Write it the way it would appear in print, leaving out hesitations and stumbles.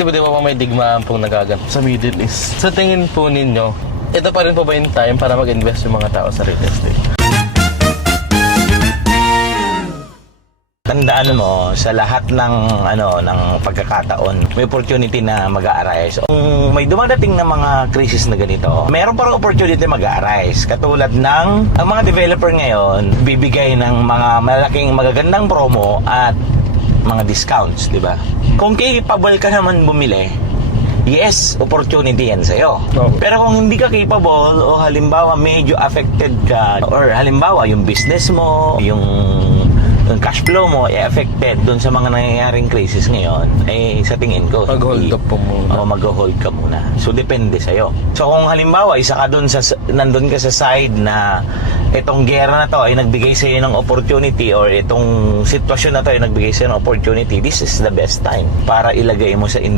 Di ba may digmaan pong nagaganap sa Middle East? Sa tingin po ninyo, ito pa rin po ba yung time para mag-invest yung mga tao sa real estate? Tandaan mo, sa lahat ng pagkakataon, may opportunity na mag-a-arise. Kung may dumadating na mga crisis na ganito, meron parang opportunity mag-a-arise. Katulad ng ang mga developer ngayon, bibigay ng mga malaking magagandang promo at mga discounts, di ba? Kung capable ka naman bumili, yes, opportunity yan sa'yo. Pero kung hindi ka capable o halimbawa medyo affected ka or halimbawa yung business mo, yung cash flow mo affected dun sa mga nangyayaring crisis ngayon, sa tingin ko Mag-hold up po muna. O mag-hold ka muna. So depende sa'yo. So kung halimbawa isa ka nandun ka sa side na itong gera na to ay nagbigay sa'yo ng opportunity or itong sitwasyon na to ay nagbigay sa'yo ng opportunity, this is the best time para ilagay mo sa